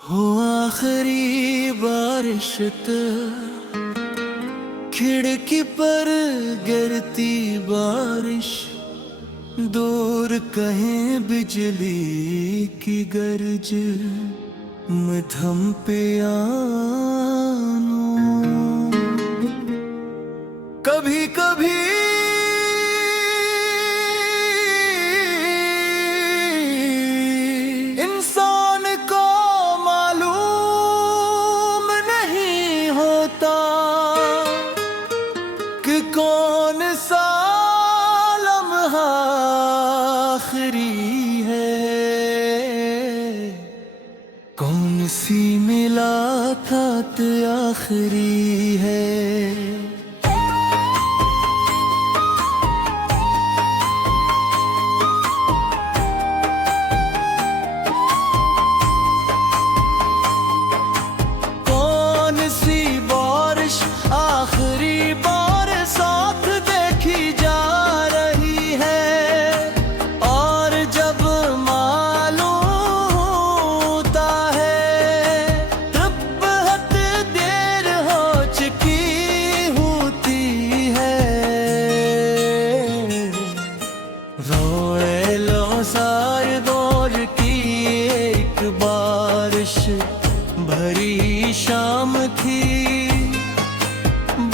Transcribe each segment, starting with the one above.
हो आखिरी बारिश खिड़की पर गिरती बारिश, दूर कहीं बिजली की गर्ज मध्यम पियानो। कभी कभी इंसान को मालूम नहीं होता कि कौन सा लम्हा आखिरी है, कौन सी मुलाकात आखिरी है। आखिरी बार साथ देखी जा रही है, और जब मालूम होता है तब बहुत देर हो चुकी होती है। रोए लो सार दौर की एक बारिश भरी शाम थी,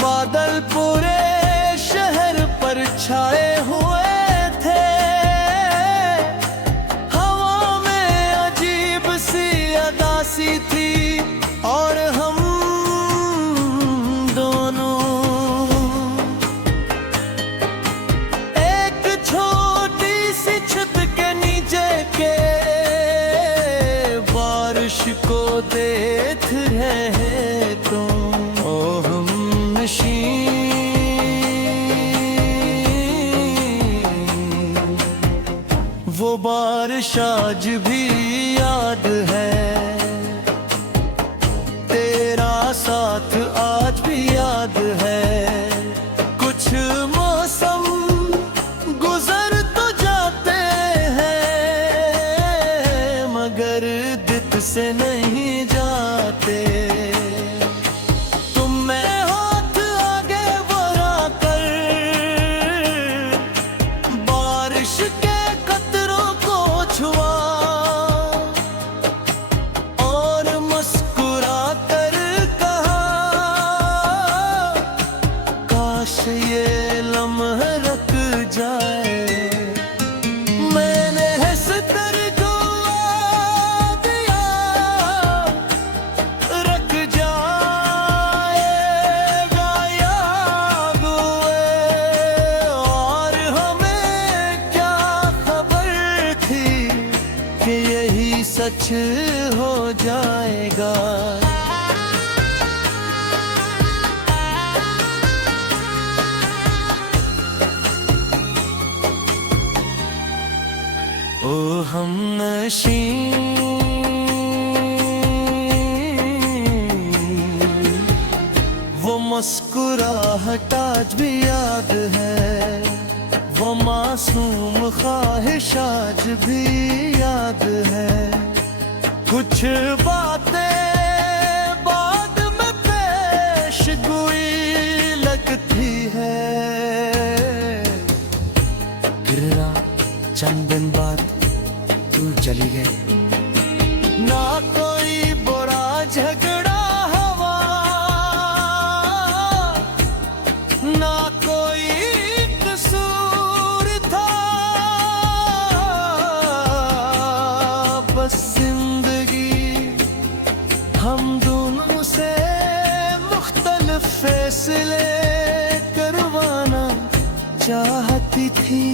बादल पूरे शहर पर छाए हुए थे, हवा में अजीब सी उदासी थी, और हम दोनों एक छोटी सी छत के नीचे के बारिश को देख रहे तो वो बारिश आज भी याद है, तेरा साथ आज भी याद है। कुछ मौसम गुजर तो जाते हैं मगर दिल से नहीं जाते। ये लम्हा रुक जाए, मैंने हंसकर दुआ दिया रख जाएगा याद हुए, और हमें क्या खबर थी कि यही सच हो जाएगा। ओ हमनशी वो मुस्कुराहट आज भी याद है, वो मासूम ख्वाहिश आज भी याद है। कुछ बातें बाद में पेश गोई लगती है, गिरा चंद दिन बाद तू चली गई, ना कोई बुरा झगड़ा हुआ, ना कोई कसूर था, बस जिंदगी हम दोनों से मुख्तलिफ फैसले करवाना चाहती थी।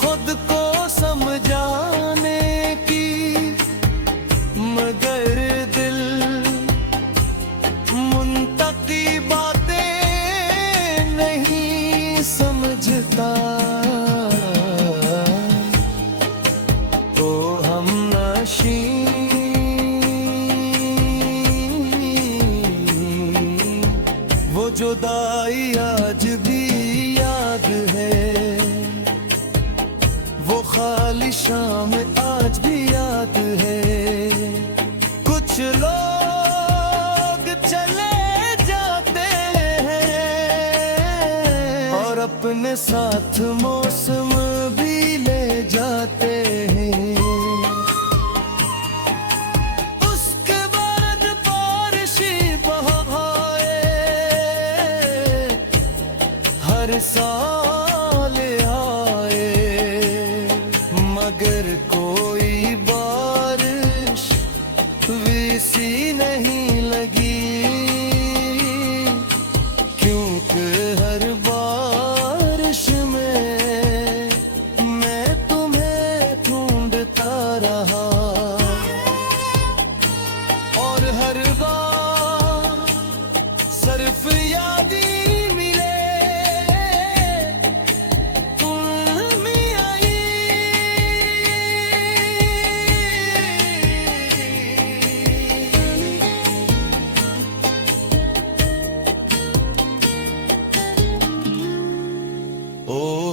खुद को समझाने की मगर दिल मुंतकी बातें नहीं समझता। तो हमनशी जुदाई आज भी याद है, वो खाली शाम आज भी याद है। कुछ लोग चले जाते हैं और अपने साथ मौसम भी ले जाते हैं। हर साल आए मगर कोई बारिश वैसी नहीं लगी, क्योंकि हर बारिश में मैं तुम्हें ढूंढता रहा और हर बार सिर्फ याद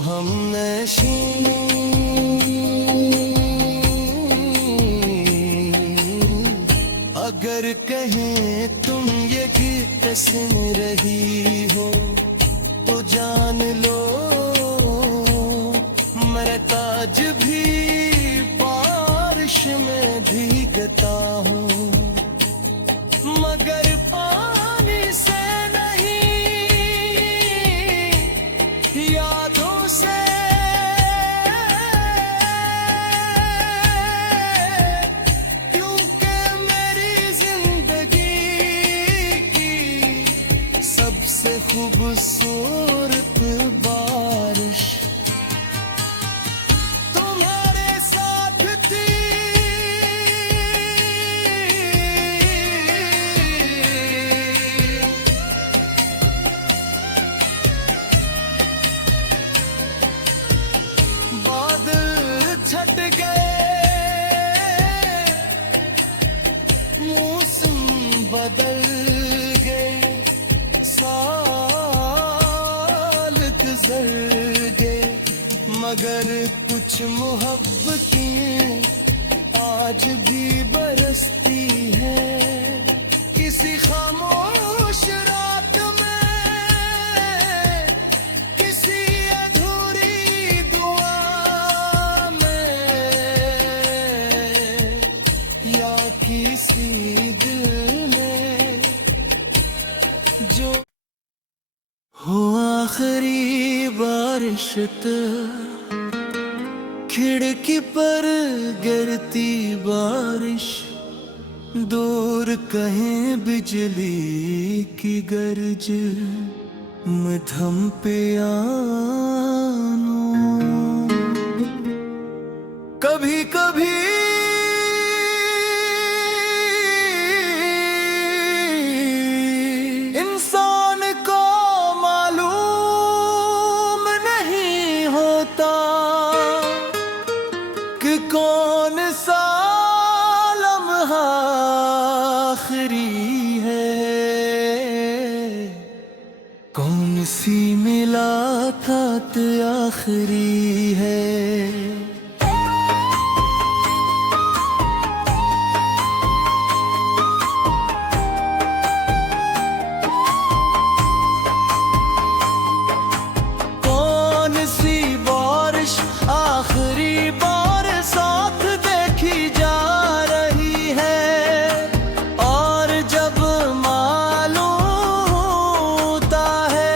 हमनशी अगर कहें तुम ये गीत सुन रही हो तो जान लो मैं ताज भी बारिश में भीगता हूँ, मगर पानी से नहीं यादों से। क्योंकि मेरी जिंदगी की सबसे खूबसूरत बारिश तुम्हारे साथ थी। छट गए मौसम बदल गए, साल गुजर गए, मगर कुछ मोहब्बतें आज भी बरसती है किसी खामोश रात में, किसी अधूरी दुआ किसी दिल में जो हो आखिरी बारिश खिड़की पर गिरती बारिश, दूर कहीं बिजली की गरज मध्यम पे आनो। कभी कभी कौन सा लम्हा आखिरी है, कौन सी मुलाकात आखिरी है। कौन सी बारिश आखिरी साथ देखी जा रही है, और जब मालूम होता है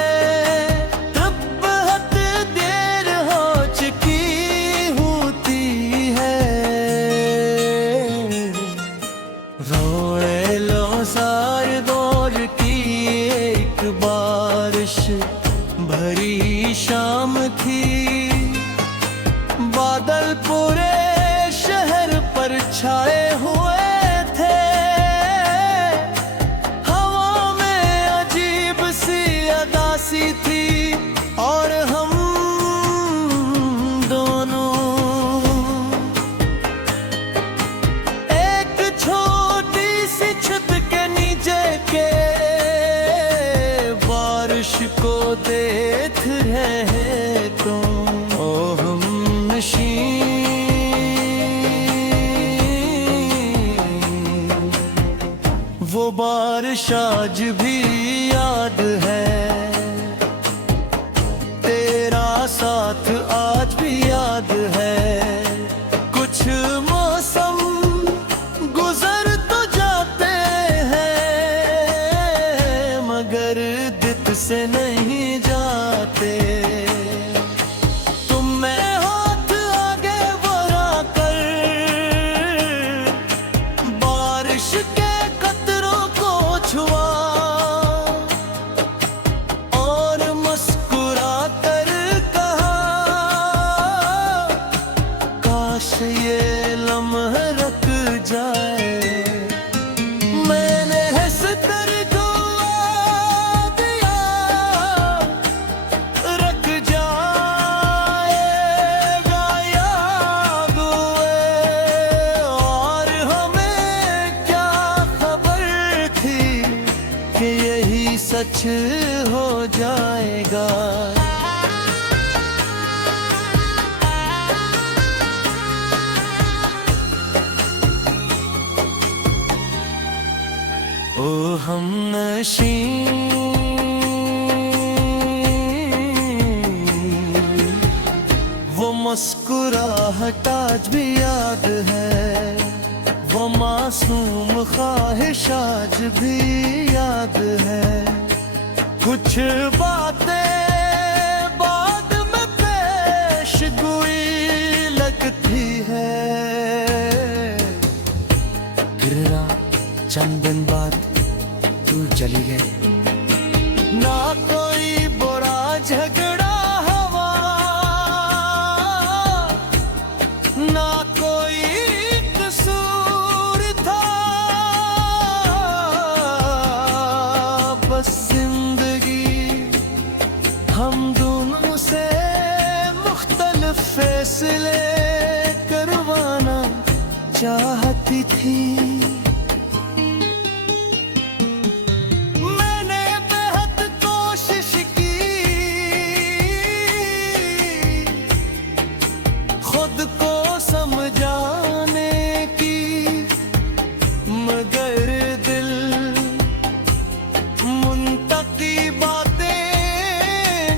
तब बहुत देर हो चुकी होती है। रोए लो सार दौर की एक बारिश भरी शाम थी, बादल पूरे शहर पर छाए हुए थे, हवा में अजीब सी उदासी थी और हम दोनों एक छोटी सी छत के नीचे के मुझको देख रहे तुम, ओ हमनशीं। वो बारिश आज भी याद है, तेरा साथ आज भी याद है। कुछ मौसम गुजर तो जाते हैं, मगर दिल से नहीं जाते। तुम में हाथ आगे बढ़ाकर बारिश के कतरों को छुआ, और मुस्कुरा कर कहा, काश ये लम्हा रुक जाए। मैंने हंस कर दुआ दिया, रख जाएगा याद हुए। और हमें क्या खबर थी कि यही सच हो जाएगा। ओ हमनशीं, वो मुस्कुराहट आज भी याद है, वो मासूम ख्वाहिश आज भी याद है। कुछ बातें बाद में पेश गोई लगती है, गिरा चंद दिन बाद तू चली गई। ना कोई बुरा झगड़ा हुआ, ना कोई कसूर था, बस जिंदगी हम दोनों से मुख्तलिफ फैसले करवाना चाहती थी। खुद को समझाने की, मगर दिल मुंतकी बातें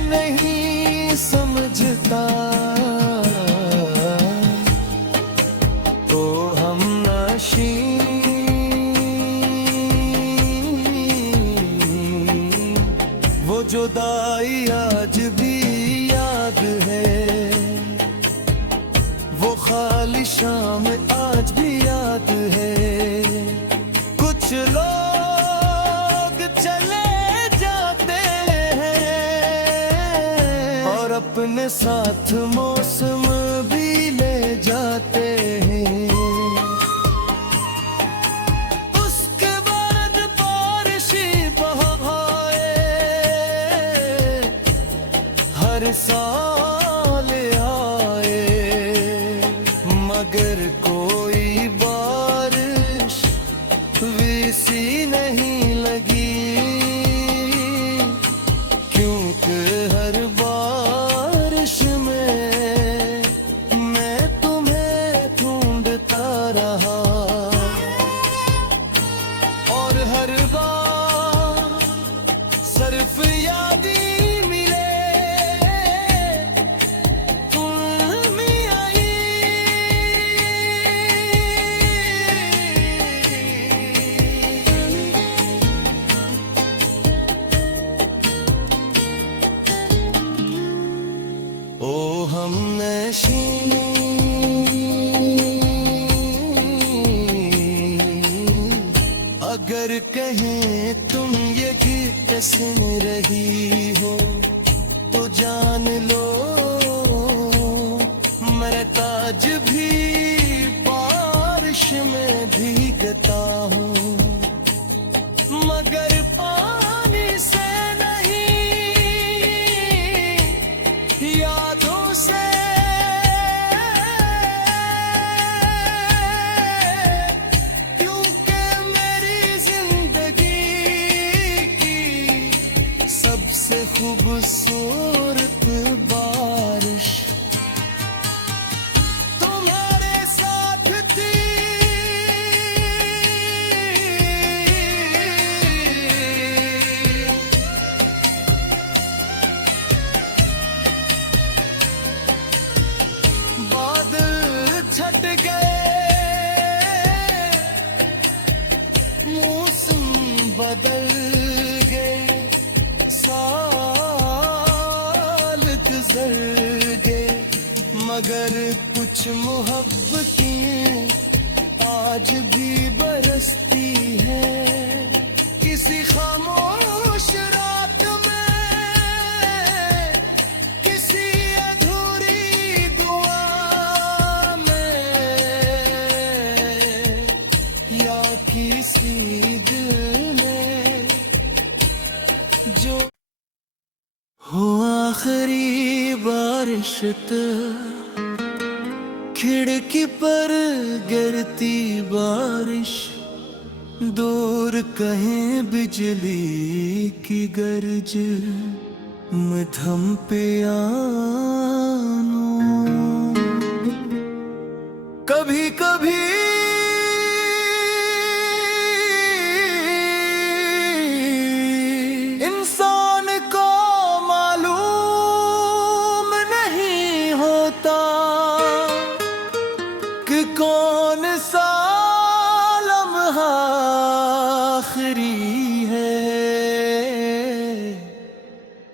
नहीं समझता। तो हमनशीं, वो जुदाई आज भी याद है, वो खाली शाम आज भी याद है। कुछ लोग चले जाते हैं, और अपने साथ मौसम भी ले जाते हैं। उसके बाद बारिशी बहाए हर साल आए, मगर कोई बारिश वैसी नहीं लगी। क्योंकि हर बारिश में मैं तुम्हें ढूंढता रहा, और हर बार सिर्फ याद ही मिले। ओ हमनशीं, अगर कहें तुम ये गीत सुन रही हो, तो जान लो मैं ताज भी बारिश में भीगता हूँ, मगर पानी से नहीं, यादों से। क्योंकि मेरी जिंदगी की सबसे खूबसूरत बारिश तुम्हारे साथ थी। बादल छट गए, मौसम बदल गए, साल गुजर गए, मगर कुछ मोहब्बतें आज भी बरसती हैं किसी खामोश रात में, किसी अधूरी दुआ में, या किसी दिल में जो हो आखिरी बारिश खिड़की पर गिरती बारिश, दूर कहीं बिजली की गर्ज मध्यम पियानो। कभी कभी इंसान को मालूम नहीं होता कि कौन सा लम्हा आखिरी है,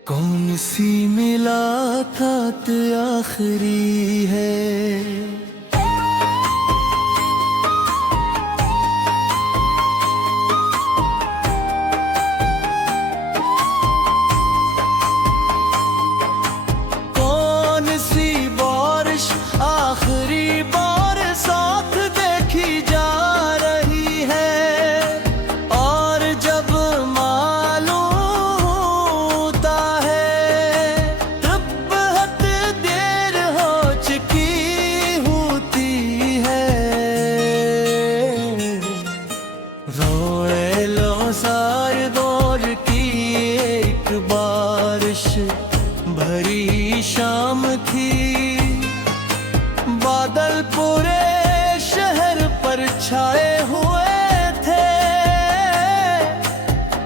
कौन सी मुलाकात आखिरी है। कौन सी बारिश आखिरी बार साथ देखी जा रही है, और जब मालूम होता है तब बहुत देर हो चुकी होती है। रोए लो सार दौर की एक बारिश भरी शाम थी, बादल पूरे शहर पर छाए हुए थे,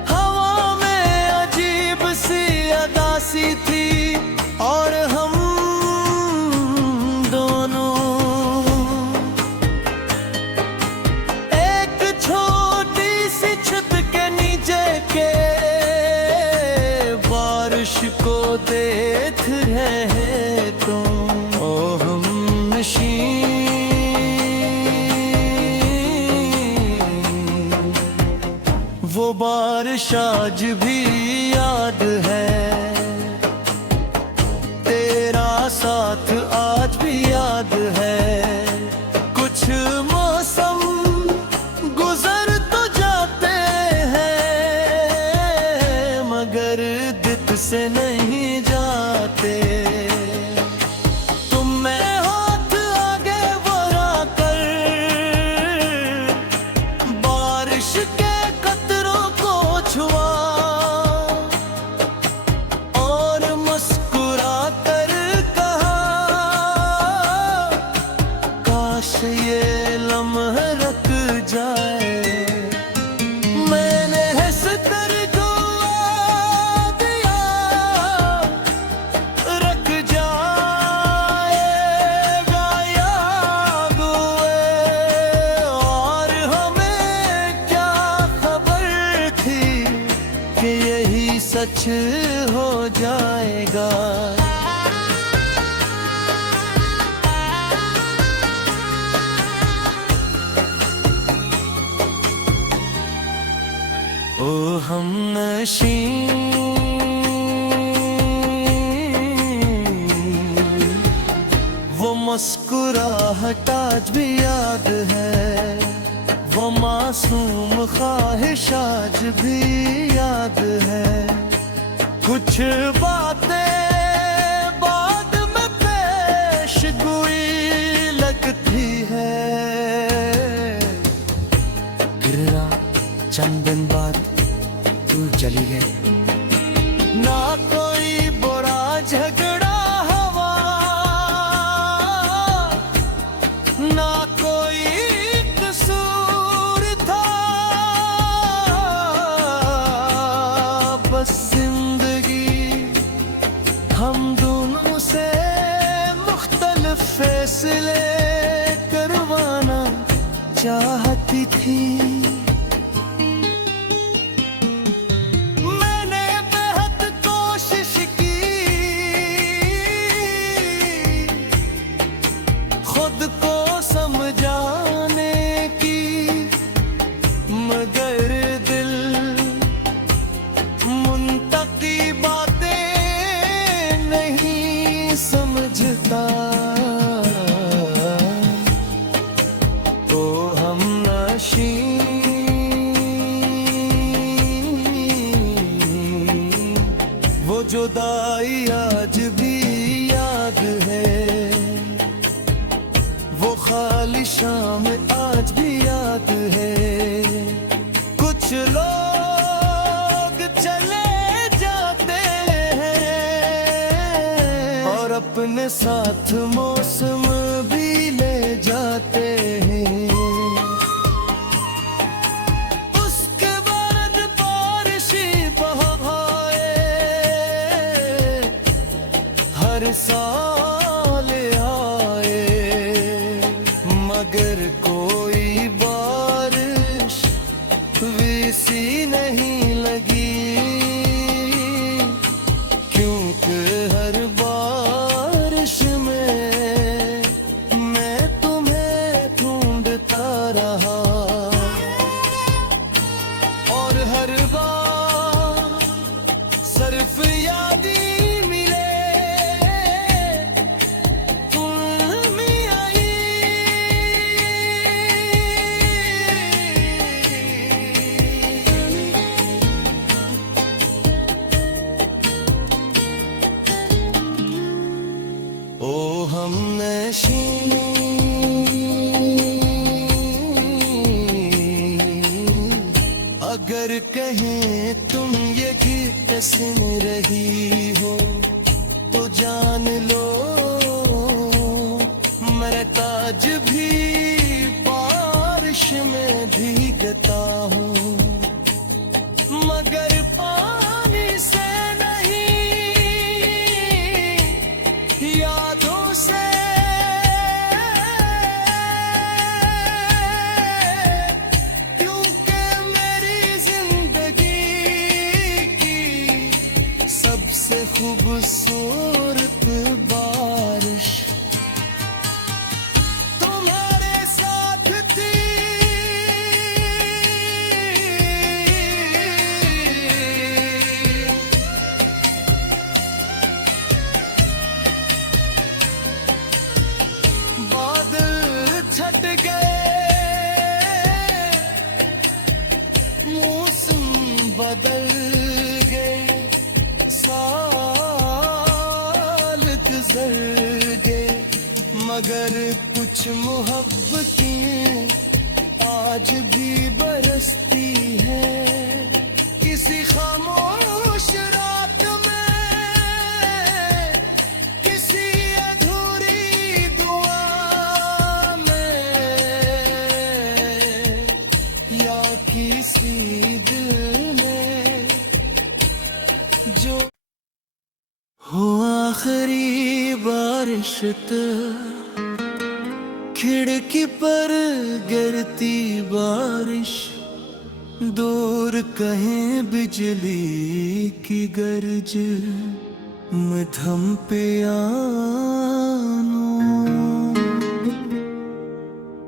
हवा में अजीब सी उदासी थी, और हम दोनों एक छोटी सी छत के नीचे के बारिश को देख रहे तो ओ हम वो बारिश आज भी याद है, तेरा साथ आज भी याद है। कुछ मौसम गुजर तो जाते हैं मगर दिल से नहीं जाते। तुम में हाथ आगे बढ़ाकर बारिश के कतरों को छुआ, और मुस्कुरा कर कहा काश ये लम्हा रुक जाए। मैंने हंस कर दुआ दिया रख जाएगा याद हुए, और हमें क्या खबर थी कि यही सच हो जाएगा। ओ हमनशी वो मुस्कुराहट आज भी याद है, वो मासूम ख्वाहिश आज भी याद है। कुछ बातें बाद में पेश गोई लगती है, गिरा चंद दिन बाद तू चली गई, ना कोई जिंदगी हम दोनों से मुख्तलिफ फैसले करवाना चाहती थी। मैंने बेहद कोशिश की खुद को समझाने की, मगर दिल मुंतकी बातें नहीं समझता। तो हम नशी वो जुदाई आज भी याद है, वो खाली शाम आज भी याद है। कुछ लोग चले जाते हैं और अपने साथ मौसम भी ले जाते हैं। उसके बाद बारिश बहाए हर साल आए, मगर कोई बारिश वैसी नहीं लगी, क्योंकि हर बारिश में मैं तुम्हें ढूंढता रहा। और हर बार सिर्फ याद ही मिले, तुम ही आई। ओ हम नशी अगर कहें तुम ये गीत सुन रही हो तो जान लो मैं ताज भी बारिश में भीगता हूँ, मगर पानी से नहीं यादों से। क्योंकि मेरी जिंदगी की सबसे खूबसूरत बारिश तुम्हारे साथ थी। बादल छट गए, मौसम बदल गए, साल गुजर गए, मगर कुछ मोहब्बतें आज भी बरसती है किसी खामोश रात में, किसी अधूरी दुआ में, या किसी दिल में जो हो आखिरी बारिश खिड़की पर गिरती बारिश, दूर कहीं बिजली की गरज मधम पे आनो।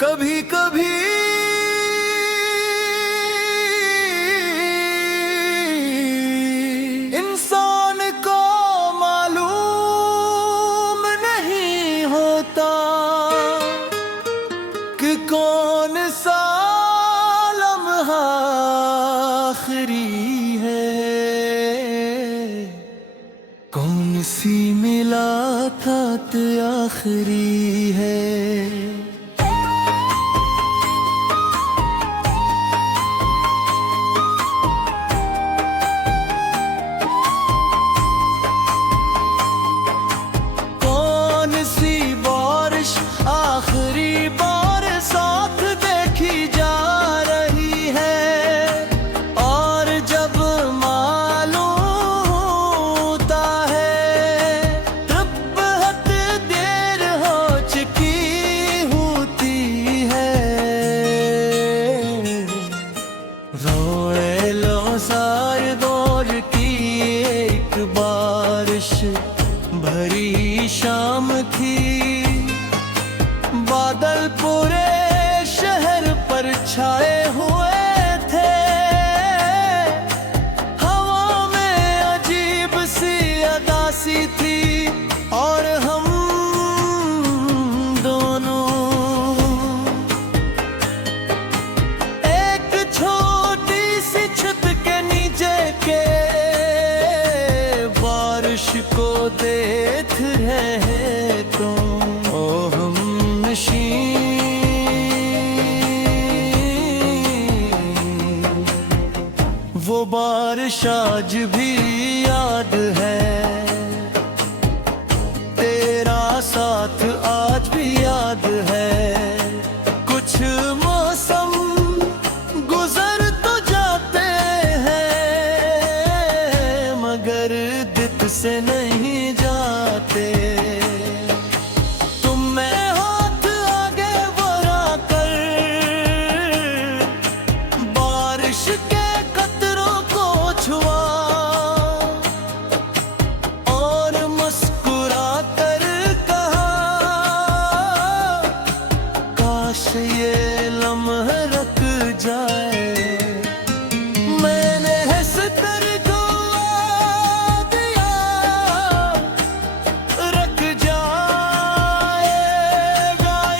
कभी कभी इंसान को मालूम नहीं होता कि कौन सा लम्हा आखिरी है, कौन सी मुलाकात आखिरी है। कौन सी बारिश आखिरी बार साथ देखी जा रही है, और जब मालूम भरी शाम थी, बादल पूरे शहर पर छाए हुए थे। हवा में अजीब सी उदासी थी और हम दोनों एक छोटी सी छत के नीचे के बारिश को देख रहे तुम। ओ हम वो बारिश आज भी याद है, तेरा साथ आज भी याद है। कुछ मौसम गुजर तो जाते हैं मगर दिल से नहीं जाते। तुम में हाथ आगे बढ़ाकर बारिश के कतरों को छुआ और मुस्कुरा कर कहा, काश ये लम्हा रुक जाए। मैंने हंस कर दुआ दिया, रख जाएगा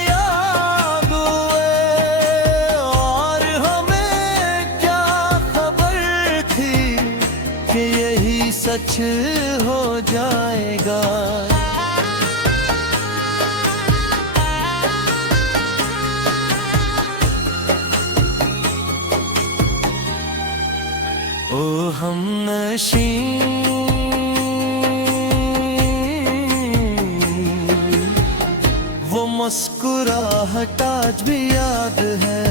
याद हुए। और हमें क्या खबर थी कि यही सच हो जाएगा। ओ हमनशी वो मुस्कुराहट आज भी याद है,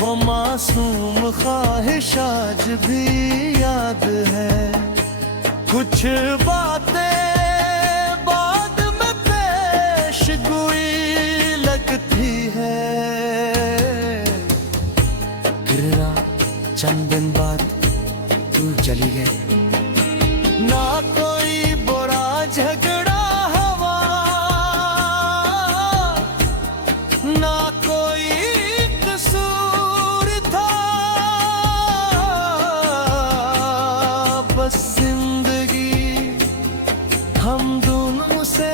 वो मासूम ख्वाहिश आज भी याद है। कुछ बातें बाद में पेश गोई लगती है, गिरा चंद दिन बाद तू चली गई। ना कोई बुरा झगड़ा हुआ, ना कोई कसूर था, बस जिंदगी हम दोनों से